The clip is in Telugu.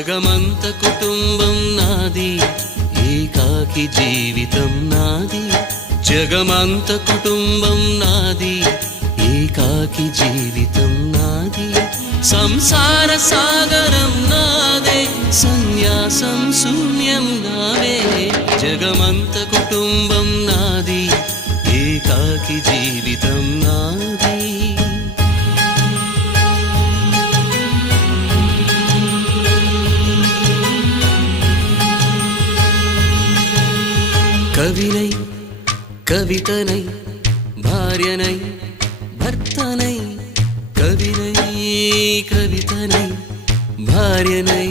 జగమంత కుటుంబం నాది, ఏకాకి జీవితం నాది. జగమంత కుటుంబం నాది, ఏకాకి జీవితం నాది. సంసార సాగరం నాదే, సన్యాసం శూన్యం నావే. జగమంత కుటుంబం నాది, ఏకాకి జీవితం నాది. కవినై కవితనై భార్యనై భర్తనై, కవినై కవితనై భార్యనై